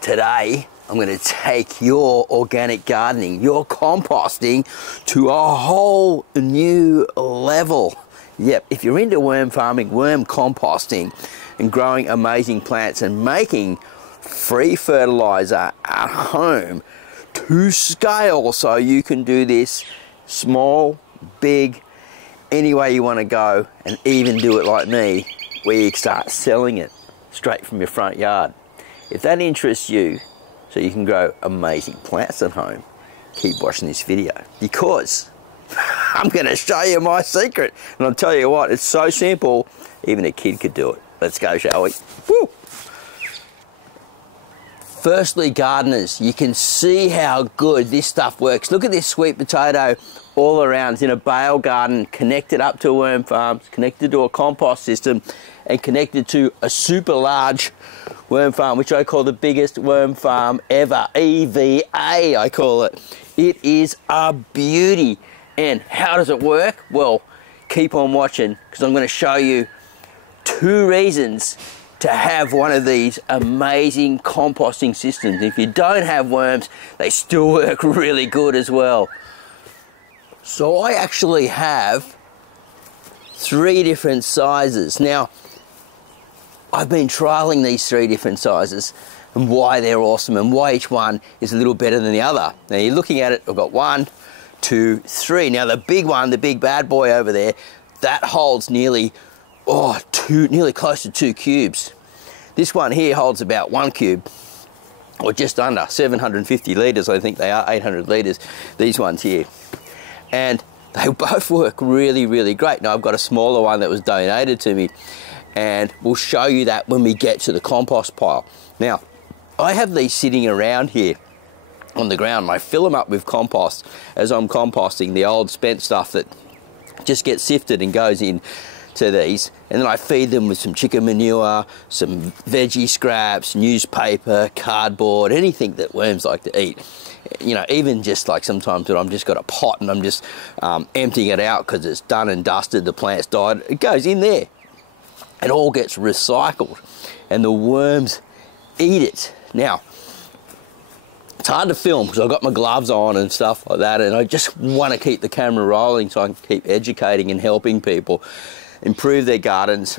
Today, I'm going to take your organic gardening, your composting, to a whole new level. Yep, if you're into worm farming, worm composting, and growing amazing plants and making free fertilizer at home to scale, so you can do this small, big, any way you want to go, and even do it like me, where you start selling it straight from your front yard. If that interests you, so you can grow amazing plants at home, keep watching this video, because I'm going to show you my secret. And I'll tell you what, it's so simple, even a kid could do it. Let's go, shall we? Woo! Firstly, gardeners, you can see how good this stuff works. Look at this sweet potato all around. It's in a bale garden, connected up to a worm farm, connected to a compost system, and connected to a super large worm farm, which I call the biggest worm farm ever. EVA, I call it. It is a beauty. And how does it work? Well, keep on watching, because I'm going to show you 2 reasons to have one of these amazing composting systems. If you don't have worms, they still work really good as well. So I actually have 3 different sizes. Now, I've been trialing these 3 different sizes and why they're awesome and why each one is a little better than the other. Now you're looking at it, I've got 1, 2, 3. Now the big one, the big bad boy over there, that holds nearly close to 2 cubes. This one here holds about 1 cube, or just under 750 litres, I think they are, 800 litres, these ones here. And they both work really, really great. Now I've got a smaller one that was donated to me, and we'll show you that when we get to the compost pile. Now, I have these sitting around here on the ground, and I fill them up with compost as I'm composting the old spent stuff that just gets sifted and goes in to these, and then I feed them with some chicken manure, some veggie scraps, newspaper, cardboard, anything that worms like to eat. You know, even just like sometimes when I'm just got a pot and I'm just emptying it out because it's done and dusted, the plant's died, it goes in there. It all gets recycled and the worms eat it. Now, it's hard to film because I've got my gloves on and stuff like that, and I just want to keep the camera rolling so I can keep educating and helping people improve their gardens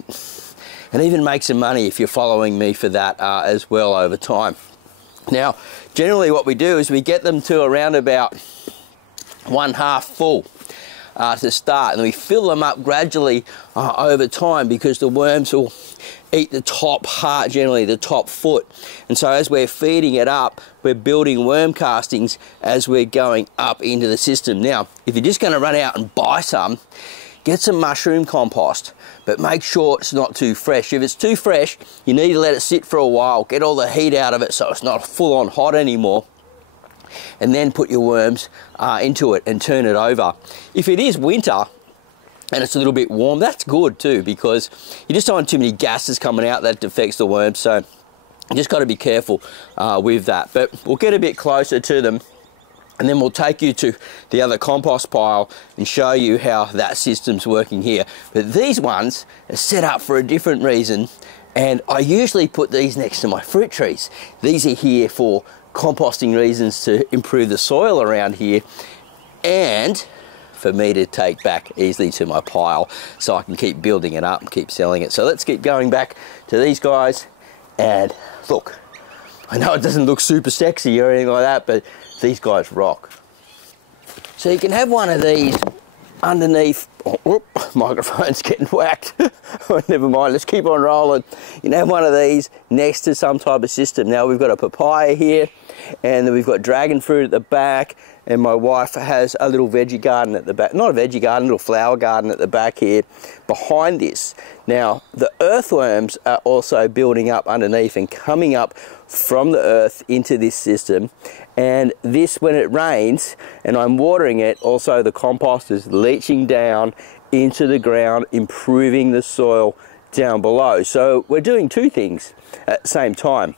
and even make some money if you're following me for that as well over time. Now, generally what we do is we get them to around about 1/2 full to start, and we fill them up gradually over time, because the worms will eat the top part, generally the top foot. And so as we're feeding it up, we're building worm castings as we're going up into the system. Now, if you're just going to run out and buy some, get some mushroom compost, but make sure it's not too fresh. If it's too fresh, you need to let it sit for a while, get all the heat out of it so it's not full on hot anymore, and then put your worms into it and turn it over. If it is winter and it's a little bit warm, that's good too, because you just don't want too many gases coming out that affects the worms, so you just got to be careful with that. But we'll get a bit closer to them, and then we'll take you to the other compost pile and show you how that system's working here. But these ones are set up for a different reason, and I usually put these next to my fruit trees. These are here for composting reasons, to improve the soil around here, and for me to take back easily to my pile so I can keep building it up and keep selling it. So let's keep going back to these guys, and look, I know it doesn't look super sexy or anything like that, but these guys rock. So you can have one of these underneath, microphone's getting whacked. Never mind, let's keep on rolling. You can have one of these next to some type of system. Now we've got a papaya here, and then we've got dragon fruit at the back, and my wife has a little veggie garden at the back. Not a veggie garden, a little flower garden at the back here behind this. Now the earthworms are also building up underneath and coming up from the earth into this system, and this, when it rains and I'm watering it, also the compost is leaching down into the ground, improving the soil down below. So we're doing 2 things at the same time.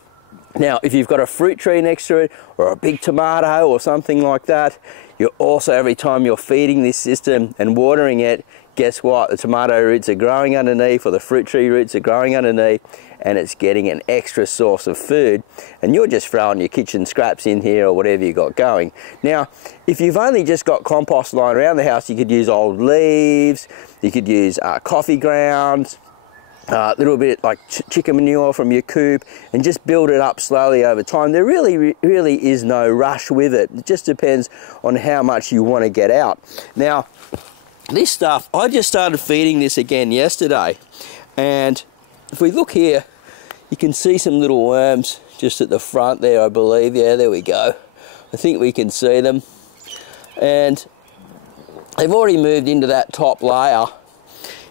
Now, if you've got a fruit tree next to it, or a big tomato or something like that, you're also, every time you're feeding this system and watering it, guess what? The tomato roots are growing underneath, or the fruit tree roots are growing underneath, and it's getting an extra source of food, and you're just throwing your kitchen scraps in here or whatever you got going. Now, if you've only just got compost lying around the house, you could use old leaves, you could use coffee grounds, a little bit like chicken manure from your coop, and just build it up slowly over time. There really is no rush with it. It just depends on how much you want to get out. Now, this stuff, I just started feeding this again yesterday, and if we look here, you can see some little worms just at the front there, I believe. Yeah, there we go. I think we can see them. And they've already moved into that top layer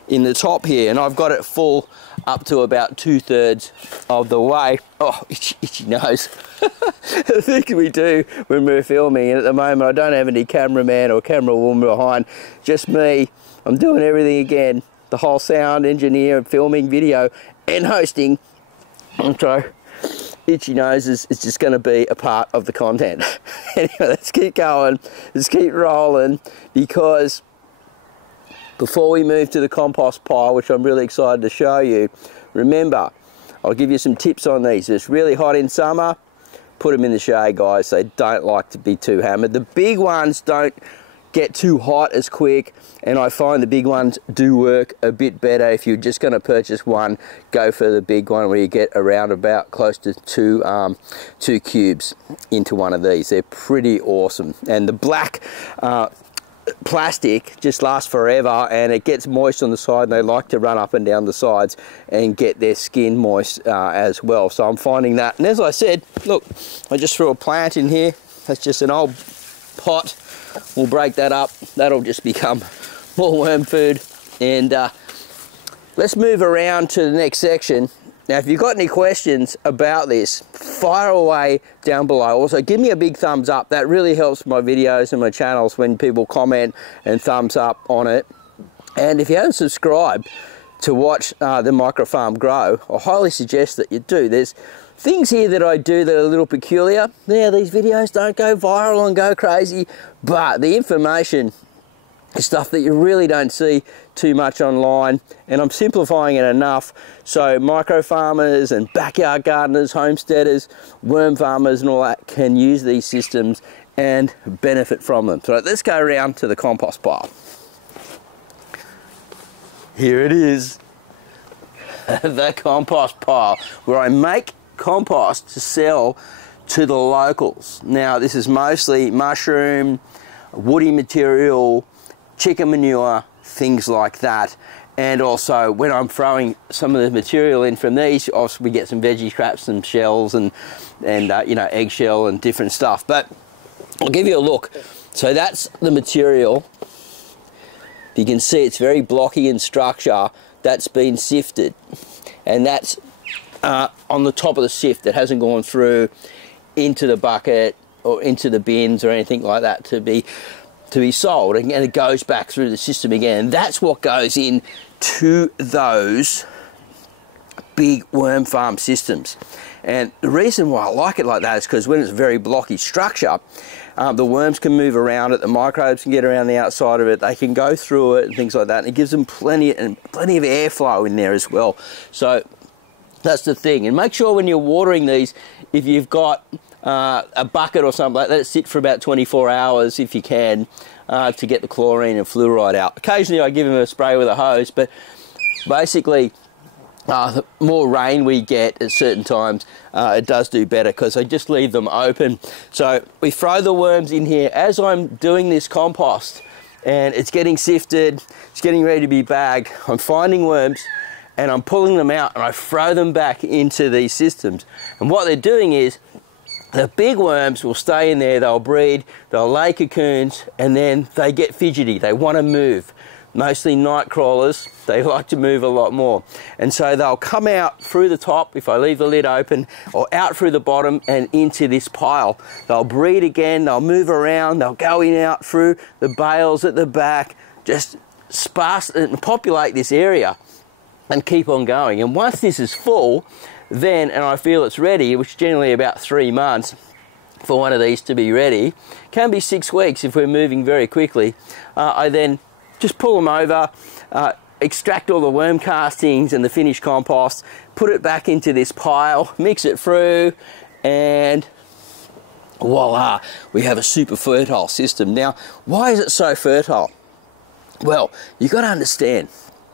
in the top here, and I've got it full up to about 2/3 of the way. Oh, itchy nose. The thing we do when we're filming, and at the moment I don't have any cameraman or camera woman behind, just me. I'm doing everything again, the whole sound engineer, filming, video, and hosting. So itchy nose is just going to be a part of the content. Anyway, let's keep going, let's keep rolling, because before we move to the compost pile, which I'm really excited to show you, remember, I'll give you some tips on these. It's really hot in summer, put them in the shade, guys. They don't like to be too hammered. The big ones don't get too hot as quick, and I find the big ones do work a bit better. If you're just going to purchase one, go for the big one where you get around about close to two cubes into one of these. They're pretty awesome, and the black plastic just lasts forever, and it gets moist on the side, and they like to run up and down the sides and get their skin moist as well. So I'm finding that, and as I said, look, I just threw a plant in here. That's just an old pot. We'll break that up, that'll just become more worm food. And let's move around to the next section. Now, if you've got any questions about this, fire away down below. Also, give me a big thumbs up. That really helps my videos and my channels when people comment and thumbs up on it. And if you haven't subscribed to watch the micro farm grow, I highly suggest that you do. There's things here that I do that are a little peculiar. Yeah, these videos don't go viral and go crazy, but the information is stuff that you really don't see too much online, and I'm simplifying it enough so micro farmers and backyard gardeners, homesteaders, worm farmers and all that can use these systems and benefit from them. So let's go around to the compost pile. Here it is, the compost pile, where I make compost to sell to the locals. Now, this is mostly mushroom, woody material, chicken manure, things like that. And also, when I'm throwing some of the material in from these, obviously we get some veggie scraps, some shells, and you know, eggshell and different stuff. But I'll give you a look. So that's the material. You can see it's very blocky in structure. That's been sifted, and that's on the top of the sift. It hasn't gone through into the bucket or into the bins or anything like that to be sold, and it goes back through the system again. And that's what goes in to those big worm farm systems. And the reason why I like it like that is because when it's a very blocky structure, the worms can move around it, the microbes can get around the outside of it, they can go through it and things like that, and it gives them plenty of airflow in there as well. So that's the thing. And make sure when you're watering these, if you've got a bucket or something like that, let it sit for about 24 hours if you can, to get the chlorine and fluoride out. Occasionally I give them a spray with a hose, but basically the more rain we get at certain times, it does do better, because I just leave them open. So we throw the worms in here as I'm doing this compost, and it's getting sifted, it's getting ready to be bagged. I'm finding worms and I'm pulling them out, and I throw them back into these systems. And what they're doing is, the big worms will stay in there, they'll breed, they'll lay cocoons, and then they get fidgety, they want to move. Mostly night crawlers, they like to move a lot more. And so they'll come out through the top if I leave the lid open, or out through the bottom and into this pile. They'll breed again, they'll move around, they'll go in out through the bales at the back, just sparse and populate this area and keep on going. And once this is full, then, and I feel it's ready, which is generally about 3 months for one of these to be ready, can be 6 weeks if we're moving very quickly, I then just pull them over, extract all the worm castings and the finished compost, put it back into this pile, mix it through, and voila, we have a super fertile system. Now, why is it so fertile? Well, you've got to understand,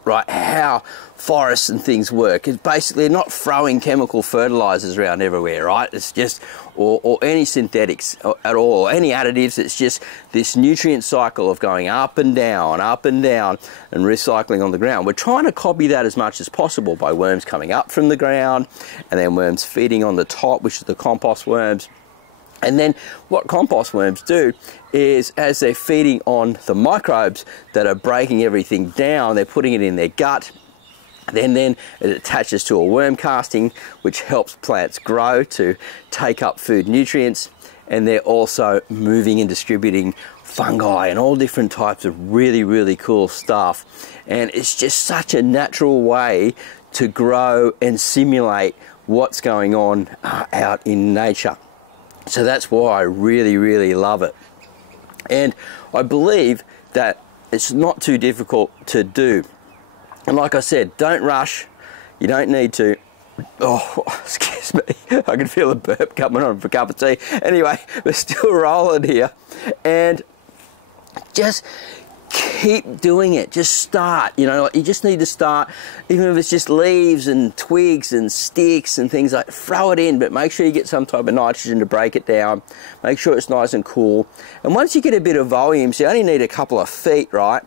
right, how forests and things work. It's basically not throwing chemical fertilizers around everywhere, right? It's just, or any synthetics at all, or any additives. It's just this nutrient cycle of going up and down, and recycling on the ground. We're trying to copy that as much as possible by worms coming up from the ground, and then worms feeding on the top, which is the compost worms. And then what compost worms do is, as they're feeding on the microbes that are breaking everything down, they're putting it in their gut. Then it attaches to a worm casting, which helps plants grow to take up food nutrients. And they're also moving and distributing fungi and all different types of really, really cool stuff. And it's just such a natural way to grow and simulate what's going on out in nature. So that's why I really, really love it. And I believe that it's not too difficult to do. And like I said, don't rush. You don't need to. Oh, excuse me. I can feel a burp coming on for a cup of tea. Anyway, we're still rolling here. And just keep doing it. Just start. You know, you just need to start, even if it's just leaves and twigs and sticks and things like that. Throw it in, but make sure you get some type of nitrogen to break it down. Make sure it's nice and cool. And once you get a bit of volume, so you only need a couple of feet, right?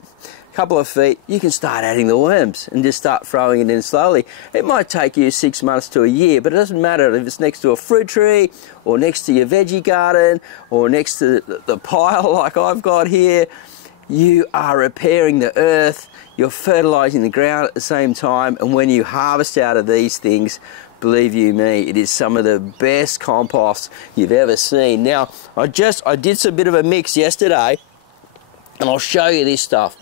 Couple of feet, you can start adding the worms and just start throwing it in slowly. It might take you 6 months to a year, but it doesn't matter if it's next to a fruit tree or next to your veggie garden or next to the pile like I've got here. You are repairing the earth, you're fertilizing the ground at the same time, and when you harvest out of these things, believe you me, it is some of the best compost you've ever seen. Now, I did some bit of a mix yesterday, and I'll show you this stuff.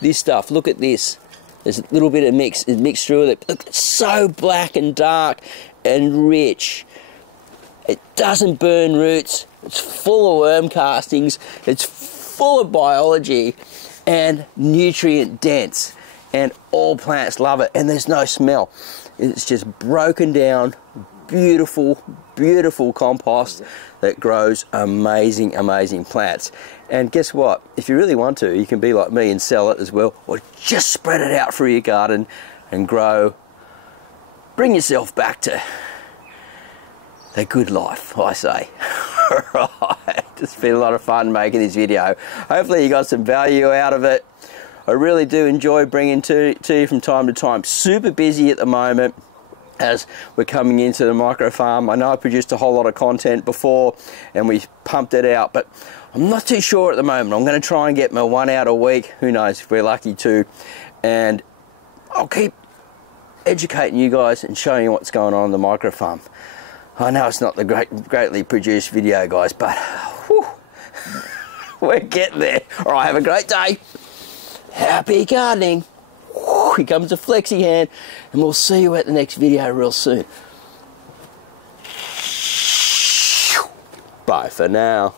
This stuff, look at this. There's a little bit of mixed through with it. Look, it's so black and dark and rich. It doesn't burn roots. It's full of worm castings. It's full of biology and nutrient dense. And all plants love it. And there's no smell. It's just broken down, beautiful, beautiful compost that grows amazing, amazing plants. And guess what? If you really want to, you can be like me and sell it as well, or just spread it out through your garden and grow. Bring yourself back to the good life, I say. Right, it's been a lot of fun making this video. Hopefully you got some value out of it. I really do enjoy bringing to you from time to time. Super busy at the moment as we're coming into the micro farm. I know I produced a whole lot of content before and we pumped it out, but I'm not too sure at the moment. I'm going to try and get my one out a week. Who knows if we're lucky to. And I'll keep educating you guys and showing you what's going on in the micro farm. I know it's not the greatly produced video, guys, but whew, we're getting there. All right, have a great day. Happy gardening. Whew, here comes a flexi hand, and we'll see you at the next video real soon. Bye for now.